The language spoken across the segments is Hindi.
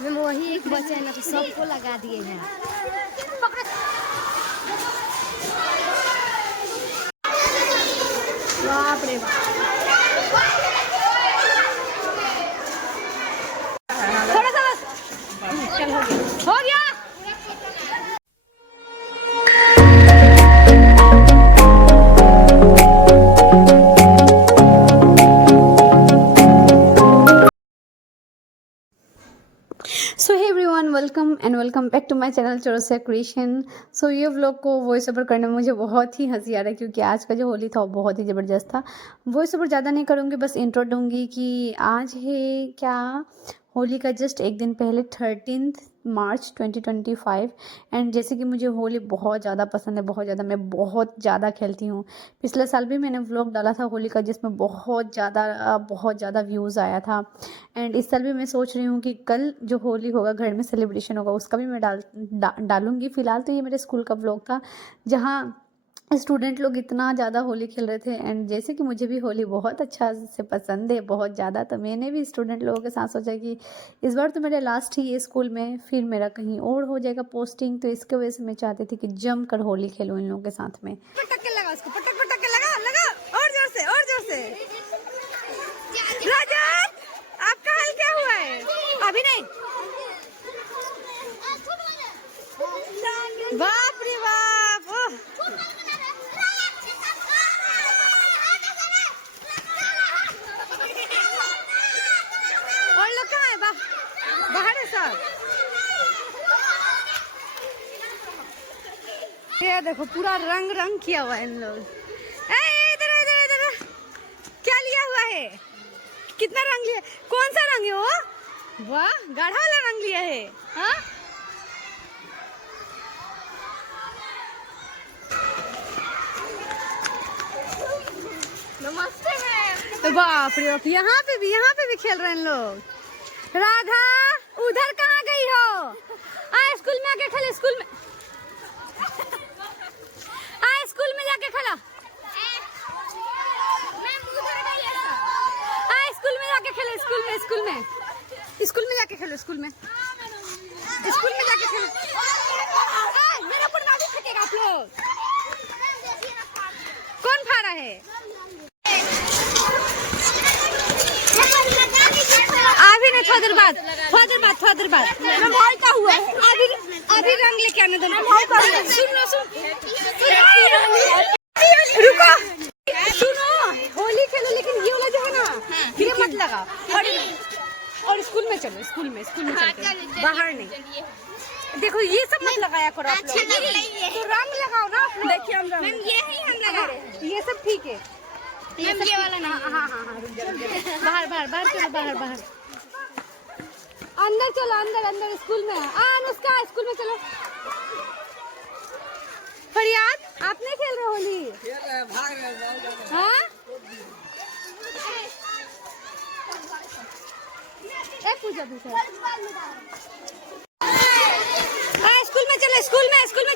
मैम वही एक बचा है ना, तो सबको लगा दिए हैं। बाप रे बाप, थोड़ा सा बस, चल हो गया। So hey everyone, welcome back to my channel Chaurasia creation. So ये व्लॉग को वॉइस ओवर करने में मुझे बहुत ही हंसी आ रहा है, क्योंकि आज का जो होली था वो बहुत ही ज़बरदस्त था। वॉइस ओवर ज़्यादा नहीं करूँगी, बस इंट्रो दूँगी कि आज है क्या, होली का जस्ट एक दिन पहले 13 मार्च 2025। एंड जैसे कि मुझे होली बहुत ज़्यादा पसंद है, बहुत ज़्यादा, मैं बहुत ज़्यादा खेलती हूँ। पिछले साल भी मैंने व्लॉग डाला था होली का, जिसमें बहुत ज़्यादा व्यूज़ आया था। एंड इस साल भी मैं सोच रही हूँ कि कल जो होली होगा, घर में सेलिब्रेशन होगा, उसका भी मैं डालूंगी। फिलहाल तो ये मेरे स्कूल का व्लॉग था, जहाँ स्टूडेंट लोग इतना ज़्यादा होली खेल रहे थे। एंड जैसे कि मुझे भी होली बहुत अच्छा से पसंद है, बहुत ज़्यादा, तो मैंने भी स्टूडेंट लोगों के साथ सोचा कि इस बार तो मेरा लास्ट ही है स्कूल में, फिर मेरा कहीं और हो जाएगा पोस्टिंग, तो इसके वजह से मैं चाहती थी कि जम कर होली खेलूँ इन लोगों के साथ में। पटक लगा उसको, पटक लगा और जोर से, और जोर से। रजत, आपका हाल क्या हुआ है? अभी नहीं। बाप रे बाप, और लोग कहाँ है? बाहर है सब। ये देखो पूरा रंग रंग किया हुआ है इन लोग। इधर इधर इधर, क्या लिया हुआ है? कितना रंग लिया? कौन सा रंग है वो? वाह, गाढ़ा वाला रंग लिया है। हाँ, नमस्ते मैम। तो बाप रे बाप, यहाँ पे भी खेल रहे हैं लोग। राधा, उधर कहाँ गई हो? स्कूल में आके खेले, स्कूल में स्कूल में जाके खेला। स्कूल में जाके खेलो, स्कूल में जाके खेलो, स्कूल में जाके खेलो। मेरा पुरना भी फेंकेगा आप लोग। कौन फाड़ा है? अभी नहीं, थोड़ी देर बाद। भाई का हुआ है, अभी रंग लेके आने दो। रुको, सुनो, होली खेलो, लेकिन ये वाला जो है ना, ये मत लगा। और स्कूल में चलो, स्कूल में चलते, बाहर नहीं। देखो ये सब मत लगाया करो आप लोग, तो रंग लगाओ ना आप लोग। देखिए हम लगा रहे हैं, ये सब ठीक है। ये वाला ना, हाँ, बाहर चलो, बाहर अंदर चलो, अंदर स्कूल में। अनुष्का, स्कूल में चलो। फरियाद, आप नहीं खेल रहे होली? भाग रहे। हाँ, पूजा दूसरा। स्कूल में चलो, स्कूल में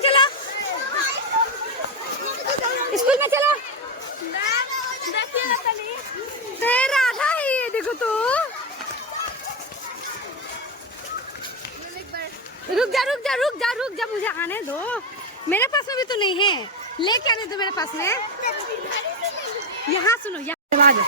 चलो। राधा है ये, देखो तो। रुक जा, मुझे आने दो। मेरे पास में भी तो नहीं है, लेके आने दो मेरे पास में। यहाँ सुनो, यहाँ आ जाओ।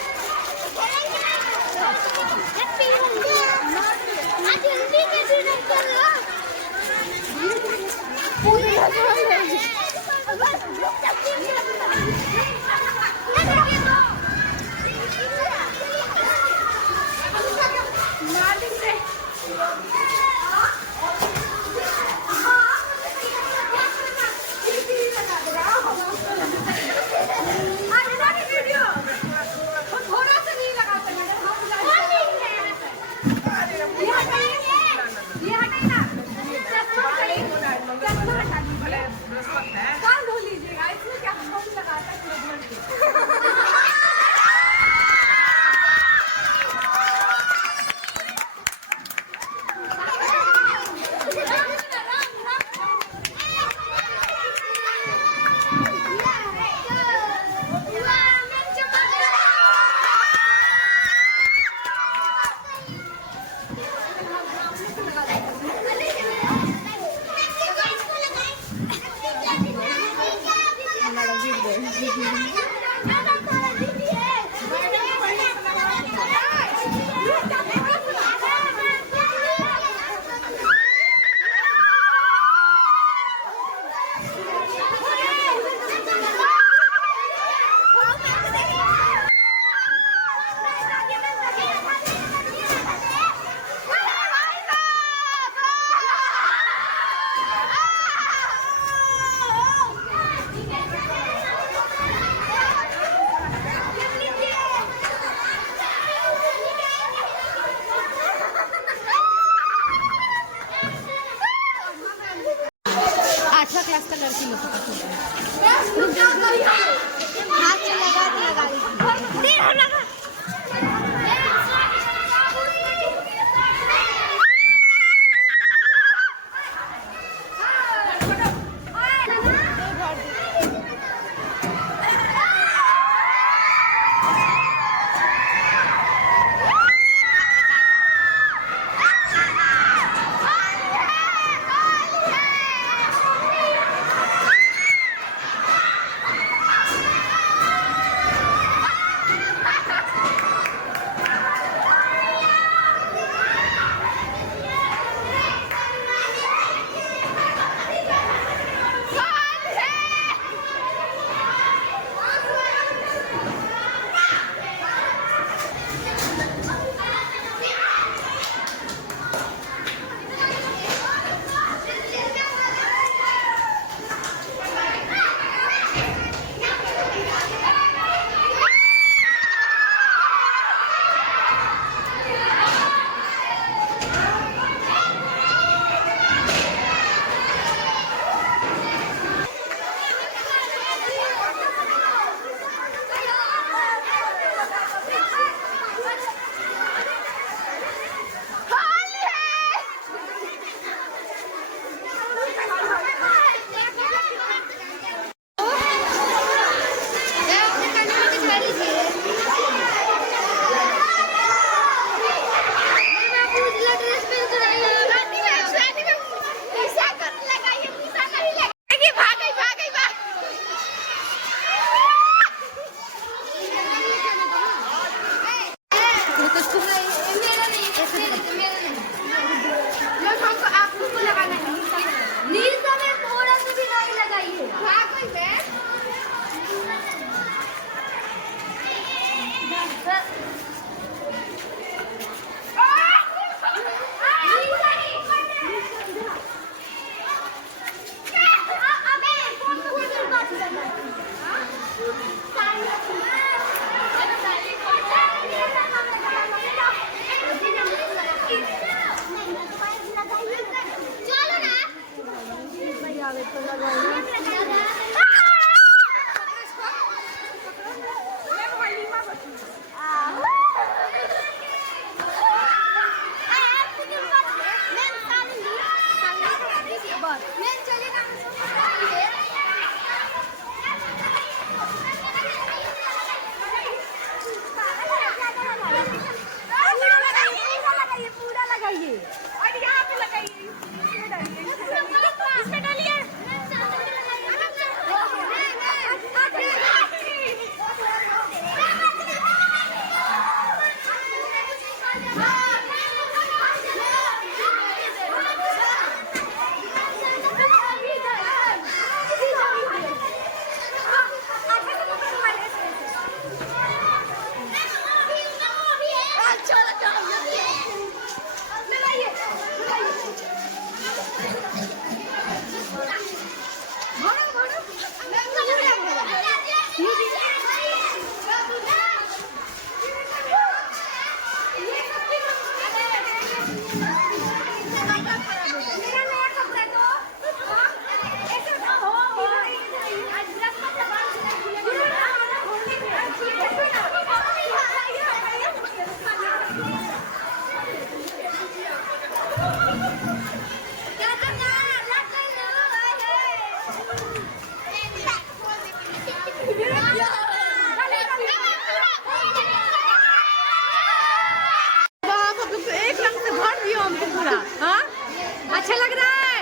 अच्छा लग रहा है?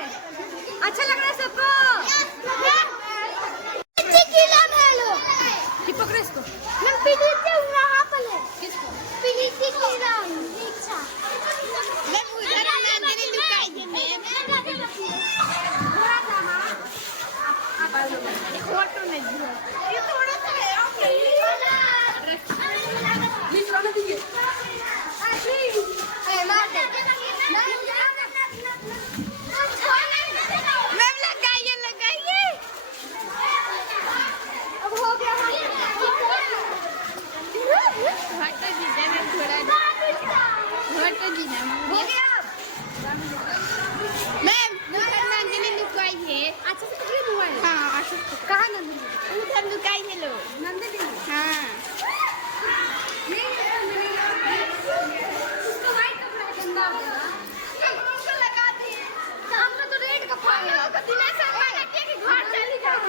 अच्छा लग रहा है सबको? पकड़ो इसको। कहाँ नंदिनी? उधर लुकाई है लो। नंदिनी? हाँ। उसको वाइट कपड़ा गंदा हो गया। उसको लगा दिए। हमने तो रेड का फाड़ लिया। उसको दिनेश सर ने कहा कि घर चली जाओ।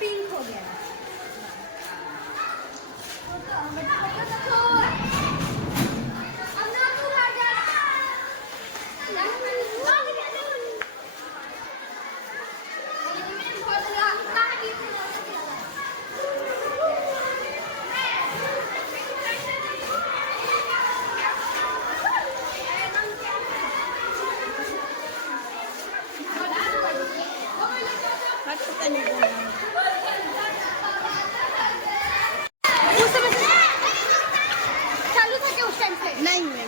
पिंक हो गया। नहीं है।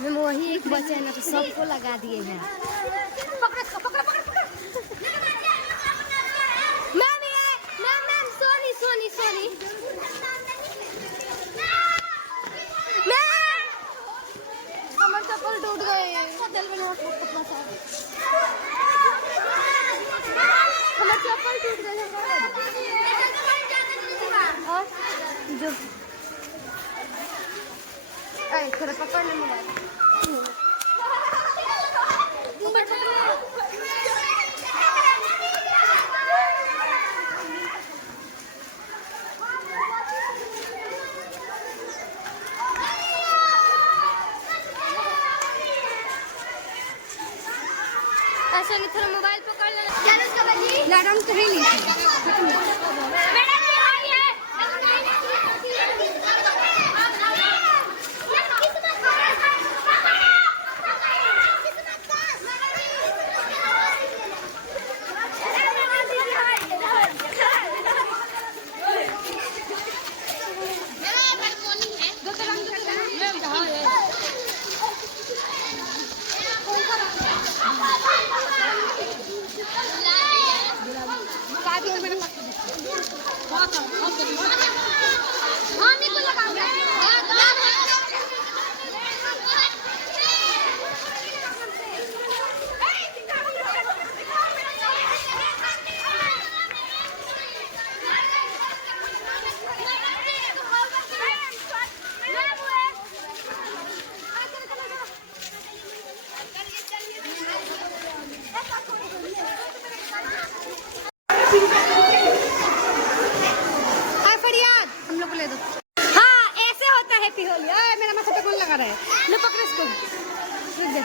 मैम वही एक बचे ना तो सबको लगा दिए हैं। मैम सॉरी हमारे चप्पल टूट गए। हमारे चप्पल टूट गए और जो थोड़ा पकड़ने में ऐसा नहीं, थोड़ा मोबाइल पकड़ लेना। मैडम कहीं ली लगा रहा है। लो पकड़ इसको, रुक जा।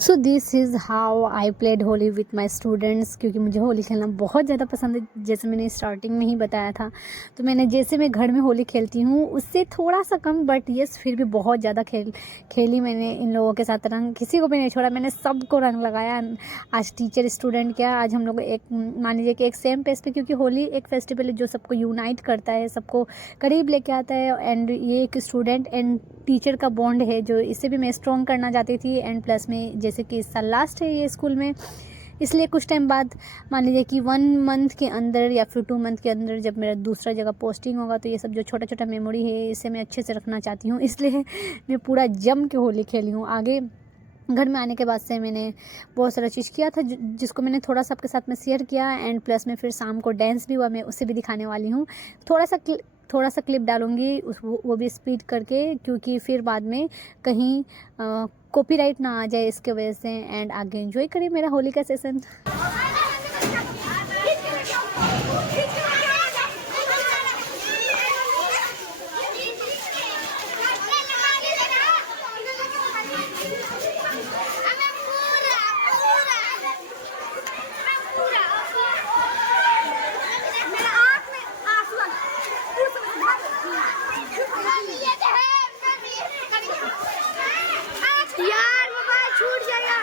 So this is how I played Holi with my students, क्योंकि मुझे होली खेलना बहुत ज़्यादा पसंद है। जैसे मैंने स्टार्टिंग में ही बताया था, तो मैंने जैसे मैं घर में होली खेलती हूँ उससे थोड़ा सा कम, बट यस फिर भी बहुत ज़्यादा खेली मैंने इन लोगों के साथ। रंग किसी को भी नहीं छोड़ा, मैंने सबको रंग लगाया। आज टीचर स्टूडेंट क्या, आज हम लोग एक मान लीजिए कि एक सेम पेज पे, क्योंकि होली एक फेस्टिवल है जो सबको यूनाइट करता है, सबको करीब लेके आता है। एंड ये एक स्टूडेंट एंड टीचर का बॉन्ड है जो इससे भी मैं स्ट्रॉन्ग करना चाहती थी। एंड प्लस में जैसे कि इस साल लास्ट है ये स्कूल में, इसलिए कुछ टाइम बाद मान लीजिए कि 1 मंथ के अंदर या फिर 2 मंथ के अंदर जब मेरा दूसरा जगह पोस्टिंग होगा, तो ये सब जो छोटा छोटा मेमोरी है इसे मैं अच्छे से रखना चाहती हूँ। इसलिए मैं पूरा जम के होली खेली हूँ। आगे घर में आने के बाद से मैंने बहुत सारा चीज़ किया था जिसको मैंने थोड़ा सा आपके साथ में शेयर किया। एंड प्लस में फिर शाम को डांस भी हुआ, मैं उसे भी दिखाने वाली हूँ। थोड़ा सा क्लिप डालूंगी वो भी स्पीड करके, क्योंकि फिर बाद में कहीं कॉपीराइट ना आ जाए इसके वजह से। एंड आगे एंजॉय करिए मेरा होली का सेशन। यार मोबाइल छूट जाएगा।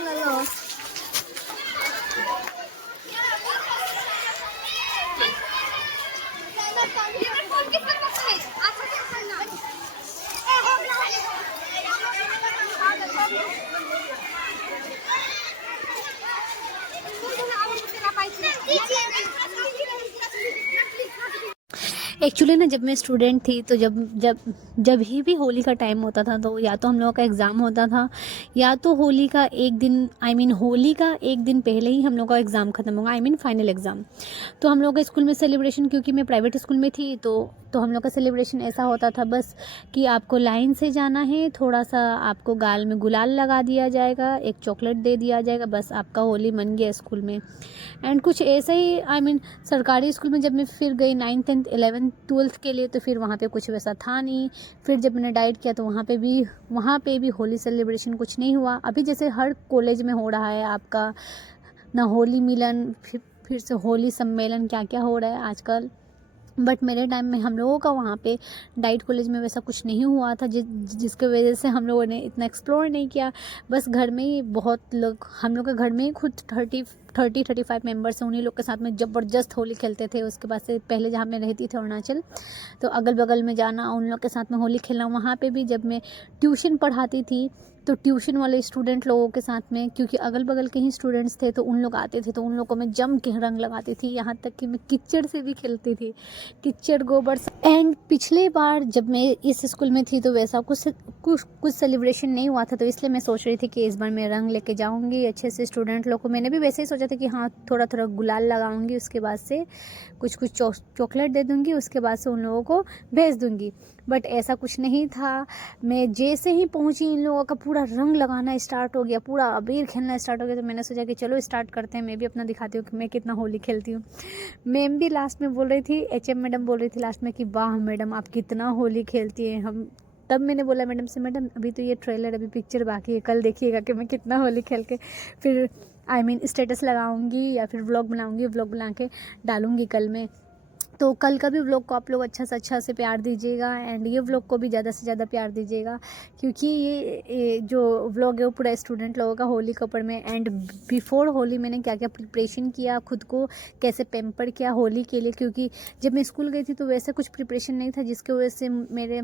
लो। एक्चुअली ना जब मैं स्टूडेंट थी तो जब जब जब भी होली का टाइम होता था तो या तो हम लोगों का एग्ज़ाम होता था या तो होली का एक दिन होली का एक दिन पहले ही हम लोग का एग्ज़ाम ख़त्म होगा, फाइनल एग्ज़ाम। तो हम लोग का स्कूल में सेलिब्रेशन, क्योंकि मैं प्राइवेट स्कूल में थी तो हम लोग का सेलिब्रेशन ऐसा होता था बस कि आपको लाइन से जाना है, थोड़ा सा आपको गाल में गुलाल लगा दिया जाएगा, एक चॉकलेट दे दिया जाएगा, बस आपका होली मन गया स्कूल में। एंड कुछ ऐसा ही सरकारी स्कूल में जब मैं फिर गई 9th 10th 11th 12th के लिए तो फिर वहाँ पे कुछ वैसा था नहीं। फिर जब मैंने डाइट किया तो वहाँ पे भी होली सेलिब्रेशन कुछ नहीं हुआ। अभी जैसे हर कॉलेज में हो रहा है आपका ना होली मिलन, फिर से होली सम्मेलन, क्या क्या हो रहा है आजकल। बट मेरे टाइम में हम लोगों का वहाँ पे डाइट कॉलेज में वैसा कुछ नहीं हुआ था, जिसके वजह से हम लोगों ने इतना एक्सप्लोर नहीं किया। बस घर में ही बहुत लोग, हम लोग के घर में ही खुद 35 मेंबर्स हैं, उन्हीं लोग के साथ में ज़बरदस्त होली खेलते थे। उसके बाद से पहले जहाँ मैं रहती थी अरुणाचल, तो अगल बगल में जाना, उन लोग के साथ में होली खेलना। वहाँ पे भी जब मैं ट्यूशन पढ़ाती थी तो ट्यूशन वाले स्टूडेंट लोगों के साथ में, क्योंकि अगल बगल के ही स्टूडेंट्स थे तो उन लोग आते थे तो उन लोगों को मैं जम के रंग लगाती थी। यहाँ तक कि मैं कीचड़ से भी खेलती थी, कीचड़ गोबर से। एंड पिछले बार जब मैं इस स्कूल में थी तो वैसा कुछ सेलिब्रेशन नहीं हुआ था, तो इसलिए मैं सोच रही थी कि इस बार मैं रंग लेके जाऊँगी अच्छे से स्टूडेंट लोग को। मैंने भी वैसे ही सोचा था कि हाँ थोड़ा थोड़ा गुलाल लगाऊंगी, उसके बाद से कुछ चॉकलेट दे दूँगी, उसके बाद से उन लोगों को भेज दूँगी। बट ऐसा कुछ नहीं था। मैं जैसे ही पहुंची इन लोगों का पूरा रंग लगाना स्टार्ट हो गया, पूरा अबीर खेलना स्टार्ट हो गया। तो मैंने सोचा कि चलो स्टार्ट करते हैं, मैं भी अपना दिखाती हूँ कि मैं कितना होली खेलती हूँ। मैम भी लास्ट में बोल रही थी, HM मैडम बोल रही थी लास्ट में कि वाह मैडम आप कितना होली खेलती हैं। तब मैंने बोला मैडम से, मैडम अभी तो ये ट्रेलर, अभी पिक्चर बाकी है, कल देखिएगा कि मैं कितना होली खेल के फिर स्टेटस लगाऊंगी या फिर व्लॉग बनाऊंगी, व्लॉग बना के डालूंगी कल में। तो कल का भी व्लॉग को आप लोग अच्छा से प्यार दीजिएगा एंड ये व्लॉग को भी ज़्यादा से ज़्यादा प्यार दीजिएगा, क्योंकि ये जो व्लॉग है वो पूरा स्टूडेंट लोगों का होली के ऊपर में। एंड बिफोर होली मैंने क्या क्या प्रिपरेशन किया, खुद को कैसे पैम्पर किया होली के लिए, क्योंकि जब मैं स्कूल गई थी तो वैसे कुछ प्रिपरेशन नहीं था, जिसकी वजह से मेरे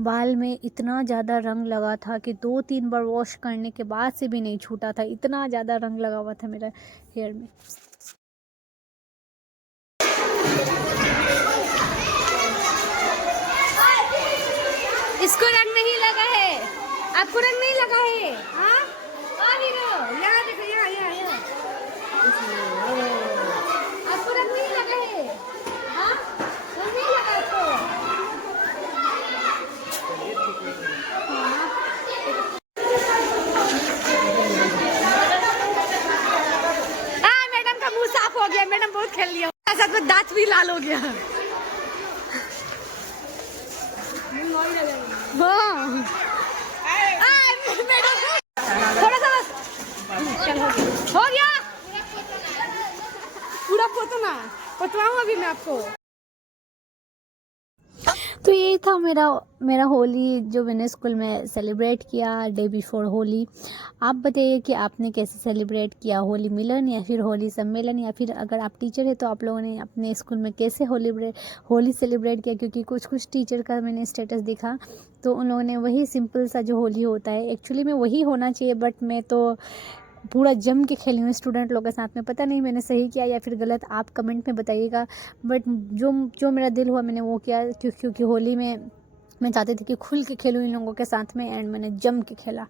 बाल में इतना ज़्यादा रंग लगा था कि 2-3 बार वॉश करने के बाद से भी नहीं छूटा था, इतना ज़्यादा रंग लगा हुआ था मेरा हेयर में। इसको रंग नहीं लगा है, आपको रंग नहीं लगा है? हाँ यहाँ देखो, यहाँ आपको रंग नहीं लगा है? हाँ रंग नहीं लगा आपको? हाँ मैडम का मुंह साफ हो गया, मैडम बहुत खेल लिया, साथ में दांत भी लाल हो गया। थोड़ा सा बस, चल हो गया पूरा पोतवाऊँ अभी मैं आपको। तो ये था मेरा होली जो मैंने स्कूल में सेलिब्रेट किया डे बिफोर होली। आप बताइए कि आपने कैसे सेलिब्रेट किया, होली मिलन या फिर होली सम्मेलन, या फिर अगर आप टीचर है तो आप लोगों ने अपने स्कूल में कैसे होली सेलिब्रेट किया। क्योंकि कुछ टीचर का मैंने स्टेटस देखा तो उन लोगों ने वही सिंपल सा जो होली होता है एक्चुअली में वही होना चाहिए, बट मैं तो पूरा जम के खेली हूँ स्टूडेंट लोगों के साथ में। पता नहीं मैंने सही किया या फिर गलत, आप कमेंट में बताइएगा। बट जो मेरा दिल हुआ मैंने वो किया, क्योंकि होली में मैं चाहती थी कि खुल के खेलूँ इन लोगों के साथ में, एंड मैंने जम के खेला।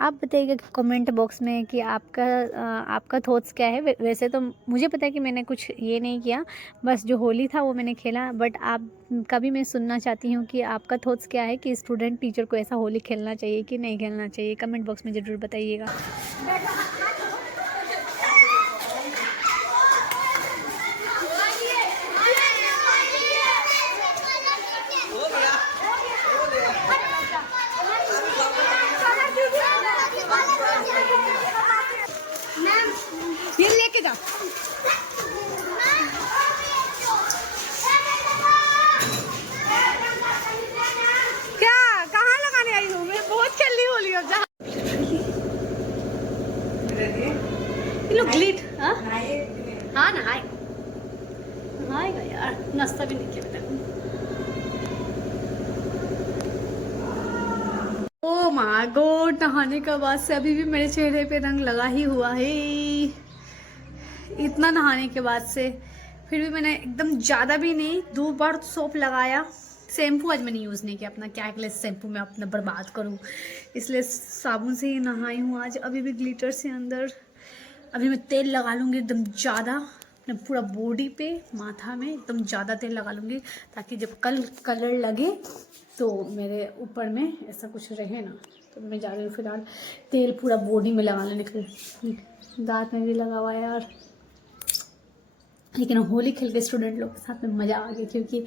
आप बताइएगा कि कमेंट बॉक्स में कि आपका थॉट्स क्या है। वैसे तो मुझे पता है कि मैंने कुछ ये नहीं किया, बस जो होली था वो मैंने खेला। बट आपका भी मैं सुनना चाहती हूँ कि आपका थॉट्स क्या है कि स्टूडेंट टीचर को ऐसा होली खेलना चाहिए कि नहीं खेलना चाहिए। कमेंट बॉक्स में ज़रूर बताइएगा। ये लेके जाओ। क्या कहाँ लगाने आई हूँ मैं, बहुत खेलनी होली अब जहाँ ये लोग ग्लिट हाँ नहाएगा यार, नाश्ता भी नहीं किया अभी तक। ओ माय गॉड, नहाने के बाद से अभी भी मेरे चेहरे पे रंग लगा ही हुआ है, इतना नहाने के बाद से। फिर भी मैंने एकदम ज़्यादा भी नहीं, 2 बार सोप लगाया। शैम्पू आज मैंने यूज़ नहीं किया अपना, क्या के लिए शैम्पू मैं अपना बर्बाद करूं, इसलिए साबुन से ही नहाई हूँ आज। अभी भी ग्लिटर से अंदर, अभी मैं तेल लगा लूँगी एकदम ज़्यादा अपने पूरा बॉडी पे, माथा में एकदम ज़्यादा तेल लगा लूँगी, ताकि जब कल कलर लगे तो मेरे ऊपर में ऐसा कुछ रहे ना। तो मैं जा रही हूँ फिलहाल तेल पूरा बॉडी में लगा लेने के लिए। दांत में भी लगा हुआ है यार, लेकिन होली खेल के स्टूडेंट लोग के साथ में मज़ा आ गया, क्योंकि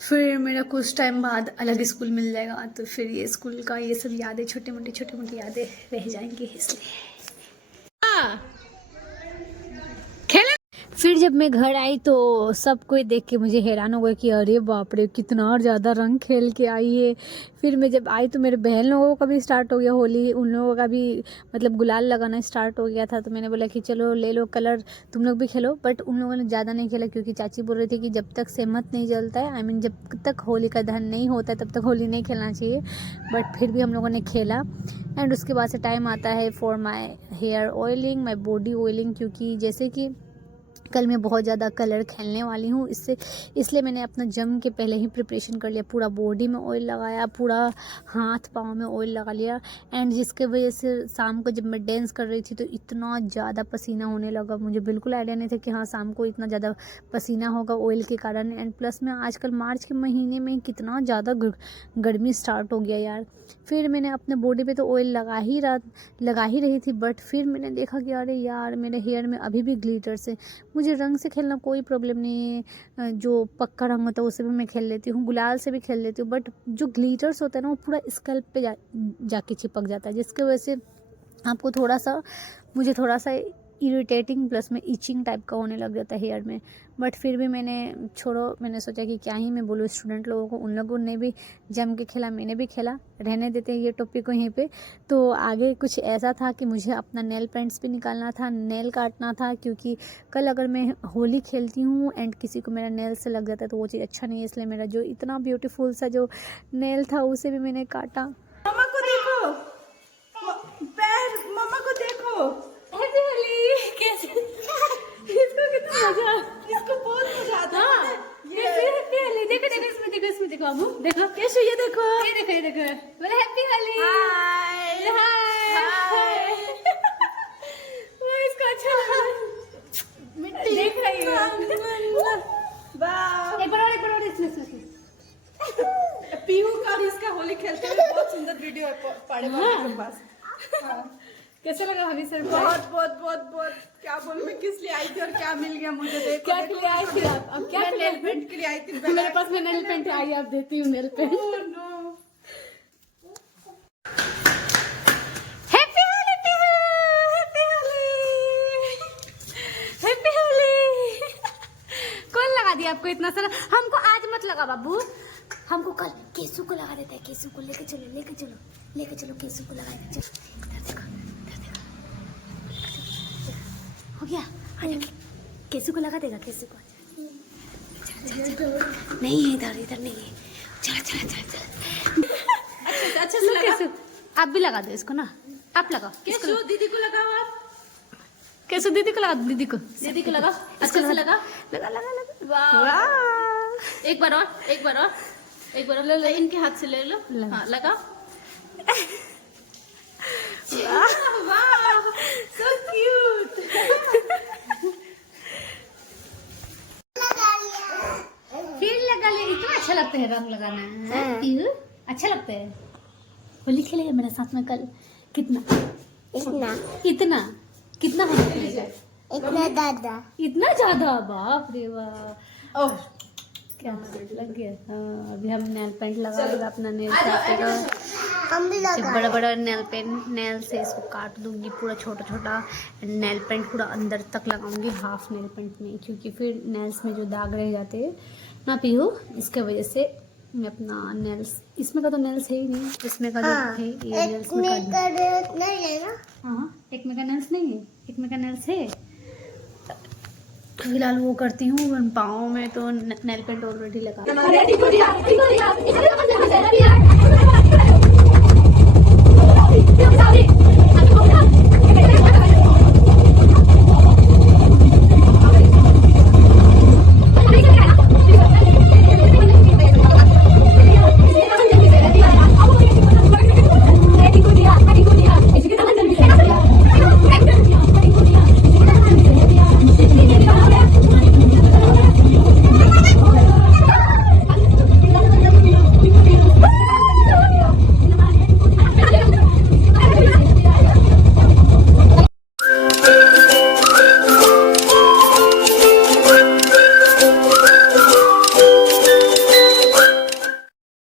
फिर मेरा कुछ टाइम बाद अलग स्कूल मिल जाएगा, तो फिर ये स्कूल का ये सब यादें, छोटी मोटी यादें रह जाएंगी, इसलिए। फिर जब मैं घर आई तो सब कोई देख के मुझे हैरान हो गया कि अरे बाप रे कितना ज़्यादा रंग खेल के आई है। फिर मैं जब आई तो मेरे बहन लोगों का भी स्टार्ट हो गया होली, उन लोगों का भी मतलब गुलाल लगाना स्टार्ट हो गया था। तो मैंने बोला कि चलो ले लो कलर, तुम लोग भी खेलो। बट उन लोगों ने ज़्यादा नहीं खेला, क्योंकि चाची बोल रही थी कि जब तक सहमत नहीं जलता है, आई मीन जब तक होली का दहन नहीं होता है तब तक होली नहीं खेलना चाहिए। बट फिर भी हम लोगों ने खेला। एंड उसके बाद से टाइम आता है for my hair oiling, my body oiling, क्योंकि जैसे कि कल मैं बहुत ज़्यादा कलर खेलने वाली हूँ, इसलिए मैंने अपना जम के पहले ही प्रिपरेशन कर लिया। पूरा बॉडी में ऑयल लगाया, पूरा हाथ पाँव में ऑयल लगा लिया। एंड जिसके वजह से शाम को जब मैं डांस कर रही थी तो इतना ज़्यादा पसीना होने लगा, मुझे बिल्कुल आइडिया नहीं था कि हाँ शाम को इतना ज़्यादा पसीना होगा ऑयल के कारण। एंड प्लस में आजकल मार्च के महीने में कितना ज़्यादा गर्मी स्टार्ट हो गया यार। फिर मैंने अपने बॉडी पे तो ऑयल लगा ही रही थी, बट फिर मैंने देखा कि अरे यार मेरे हेयर में अभी भी ग्लिटर्स है। मुझे रंग से खेलना कोई प्रॉब्लम नहीं है, जो पक्का रंग होता है उससे भी मैं खेल लेती हूँ, गुलाल से भी खेल लेती हूँ। बट जो ग्लिटर्स होता है ना वो पूरा स्कैल्प पे जाके चिपक जाता है, जिसकी वजह से आपको मुझे थोड़ा सा इरिटेटिंग प्लस में इचिंग टाइप का होने लग जाता है हेयर में। बट फिर भी मैंने सोचा कि क्या ही मैं बोलूँ स्टूडेंट लोगों को, उन लोगों ने भी जम के खेला, मैंने भी खेला, रहने देते हैं ये टॉपिक को यहीं पे। तो आगे कुछ ऐसा था कि मुझे अपना नेल पेंट्स भी निकालना था, नेल काटना था, क्योंकि कल अगर मैं होली खेलती हूँ एंड किसी को मेरा नेल से लग जाता है तो वो चीज़ अच्छा नहीं है। इसलिए मेरा जो इतना ब्यूटीफुल सा जो नेल था उसे भी मैंने काटा। मम्मा को देखो, पैर मम्मा को देखो। हैप्पी होली। कैसे इसको कितना मजा, इसको बहुत मजा आता है। हाँ हैप्पी होली। देखो इसमें देखो अबू, देखो कैसे, ये देखो ये देखो बोले हैप्पी होली। हाय हाय वो इसको अच्छा लगा, मिट्टी देख रही है। वाह, एक बार और इसमें पीहू का और इसका होली खेलते हुए बहुत सुंदर वीडियो है पाड़े वाले के पास। हाँ। कैसे लगा हमी सर? बहुत क्या बोलूं मैं, किस लिए आई थी और क्या मिल गया मुझे। देखो क्या के लिए आई थी आप? अब क्या नेल पेंट के लिए आई थी। मेरे पास में नेल पेंट आई, आप देती हूँ nail paint. Happy Holi Pihu, happy Holi, happy Holi. कौन लगा दिया आपको इतना सारा? हमको आज मत लगा बाबू, हमको कल केसू को लगा देता है। केसू को लेके चलो केसू को लगा देते। हो गया, केसू को लगा देगा, केसू को। नहीं है, इधर नहीं है। चल अच्छा से लगा। केसू आप भी लगा दो इसको ना, आप लगाओ। केसू दीदी को लगाओ आप। केसू दीदी को लगा, दीदी को लगा, अच्छे से लगा। वाह, एक बार और ले लो, इनके हाथ से ले लो। हाँ लगा। वाह सो क्यूट। फिर लगा ले, इतना अच्छा लगता है रंग लगाना। पीहू अच्छा लगता है। होली खेलेगा मेरे साथ में कल? कितना कितना होली खेलेगा? इतना ज्यादा? बाप रे वाह। ओह क्या लग गया? हाँ, अभी हम नेल पेंट लगाएगा अपना, नेल बड़ा बड़ा नेल से इसको काट दूंगी, पूरा छोटा नेल पेंट पूरा अंदर तक लगाऊंगी, हाफ नेल पेंट में, क्योंकि फिर नेल्स में जो दाग रह जाते हैं ना पीहू, इसके वजह से मैं अपना नेल्स, इसमें का तो नेल्स है ही नहीं, इसमें का जो है ये नेल्स में हाँ, एक मेगा नेल्स नहीं है, एक मेगा नेल्स है। फिलहाल वो करती हूँ, पाँव में तो नेल पेंट ऑलरेडी लगा।